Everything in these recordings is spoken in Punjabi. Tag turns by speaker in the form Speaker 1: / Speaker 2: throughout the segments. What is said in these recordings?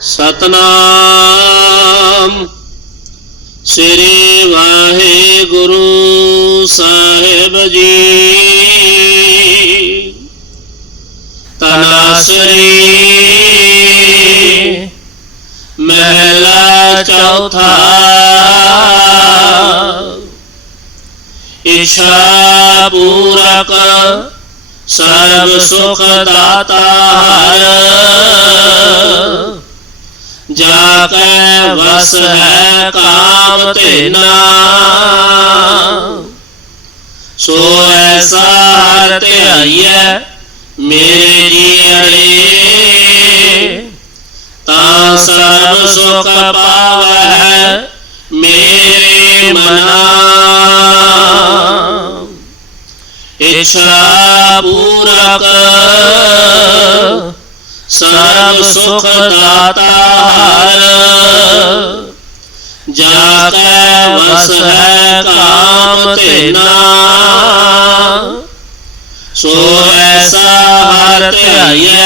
Speaker 1: ਸਤਨਾਮ। ਸ੍ਰੀ ਵਾਹਿਗੁਰੂ ਸਾਹਿਬ ਜੀ। ਤਨਾਸਰੀ ਮਹਿਲਾ ਚੌਥਾ। ਇਛਾ ਪੂਰਕ ਸਰਬ ਸੁਖ ਦਾਤਾ। ਹਰ ਜਾ ਕੈ ਵਸ ਹੈ ਕਾਮ ਤੇਨਾ ਸੋ ਐਸਾ ਹਰ ਧਿਆਈਐ ਮੇਰੇ ਜੀਅੜੇ ਤਾਂ ਸਰਬ ਸੁਖ ਪਾਵੈ ਮੇਰੇ ਮਨਾ ਇਛਾ ਪੂਰਕ ਸਰਬ ਸੁਖ ਦਾਤਾ ਹਰ ਜਾ ਕੈ ਵਸ ਹੈ ਕਾਮ ਤੇਨਾ ਸੋ ਐਸਾ ਹਰ ਧਿਆਈਐ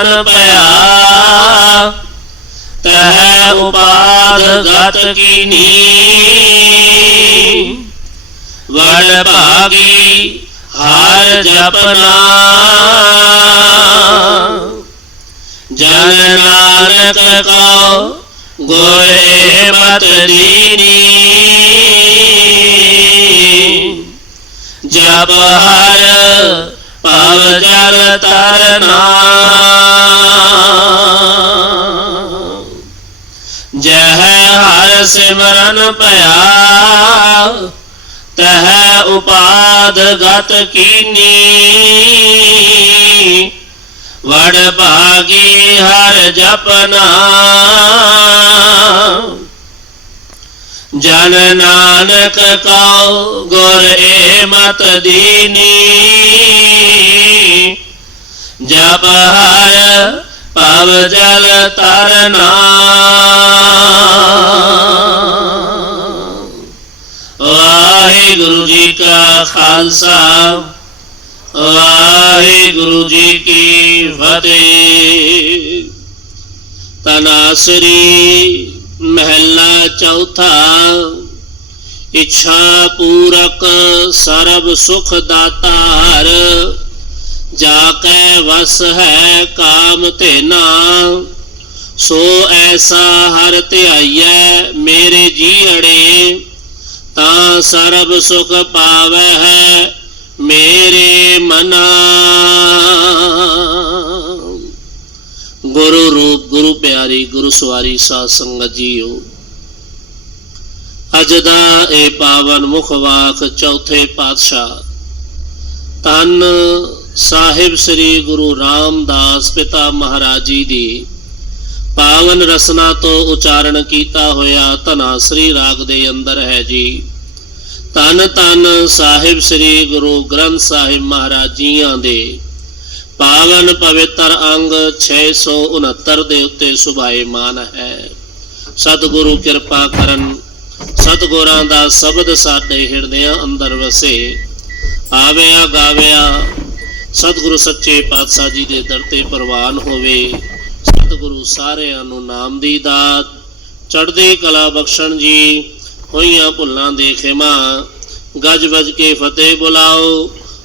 Speaker 1: ਸਿਮਰਨ ਭਇਆ। ਤਹ ਉਪਾਦ ਗਤ ਕੀਨੀ। ਵਡ ਭਾਗੀ ਹਰ ਜਪਨਾ। ਜਨ ਨਾਨਕ ਕੋ ਗੋਰੇ ਮਤ ਦੀਨੀ। ਜਪ ਹਰ ਪਵ ਜਲ ਤਰਨਾ ਜਹ ਹਰ ਸਿਮਰਨ ਭਇਆ, ਤਹ ਉਪਾਦ ਗਤ ਕੀਨੀ। ਵੜ ਭਾਗੀ ਹਰ ਜਪਨਾ। ਜਨ ਨਾਨਕ ਕਉ ਗੁਰ ਏ ਮਤ ਦੀਨੀ। ਜਪ ਹਰ ਪਵ ਜਲ ਤਰਨਾ ਵਾਹਿਗੁਰੂ ਜੀ ਕਾ ਖਾਲਸਾ, ਵਾਹਿਗੁਰੂ ਜੀ ਕੀ ਫਤਿਹ। ਤਨਾਸਰੀ ਮਹਿਲਾ ਚੌਥਾ, ਇੱਛਾ ਪੂਰਕ ਸਰਬ ਸੁਖ ਦਾਤਾਰ, ਜਾ ਕੈ ਵਸ ਹੈ ਕਾਮ ਧੇਨਾ, ਸੋ ਐਸਾ ਹਰ ਧਿਆਈਐ ਮੇਰੇ ਜੀਅੜੇ, ਤਾਂ ਸਰਬ ਸੁਖ ਪਾਵੈ ਹੈ ਮੇਰੇ ਮਨਾ। ਗੁਰੂ ਸਵਾਰੀ ਸਾਧ ਸੰਗਤ ਜੀਓ। ਅੱਜ ਦਾ ਇਹ ਪਾਵਨ ਮੁਖ ਵਾਕ ਚੌਥੇ ਪਾਤਸ਼ਾਹ ਤਨ ਸਾਹਿਬ ਸ੍ਰੀ ਗੁਰੂ ਰਾਮਦਾਸ ਪਿਤਾ ਮਹਾਰਾਜ ਜੀ ਦੀ ਪਾਵਨ ਰਸਨਾ ਤੋਂ ਉਚਾਰਨ ਕੀਤਾ ਹੋਇਆ ਧਨਾ ਸ੍ਰੀ ਰਾਗ ਦੇ ਅੰਦਰ ਹੈ ਜੀ। ਤਨ ਤਨ ਸਾਹਿਬ ਸ੍ਰੀ ਗੁਰੂ ਗ੍ਰੰਥ ਸਾਹਿਬ ਮਹਾਰਾਜ ਜੀਆਂ ਦੇ ਪਾਵਨ ਪਵਿੱਤਰ ਅੰਗ 669 ਦੇ ਉੱਤੇ ਸੁਭਾਏ ਮਾਨ ਹੈ। ਸਤਿਗੁਰੂ ਕਿਰਪਾ ਕਰਨ, ਸਤਿਗੁਰਾਂ ਦਾ ਸ਼ਬਦ ਸਾਡੇ ਹਿਰਦਿਆਂ ਅੰਦਰ ਵਸੇ। ਆਵਿਆ ਗਾਵਿਆ, ਸਤਿਗੁਰੂ ਸੱਚੇ ਪਾਤਸ਼ਾਹ ਜੀ ਦੇ ਦਰ ਤੇ ਪ੍ਰਵਾਨ ਹੋਵੇ। ਸਤਿਗੁਰੂ ਸਾਰਿਆਂ ਨੂੰ ਨਾਮ ਦੀ ਦਾਤ, ਚੜ੍ਹਦੀ ਕਲਾ ਬਖਸ਼ਣ ਜੀ, ਹੋਈਆਂ ਭੁੱਲਾਂ ਦੇ ਖਿਮਾ, ਗੱਜ ਵੱਜ ਕੇ ਫਤਿਹ ਬੁਲਾਓ।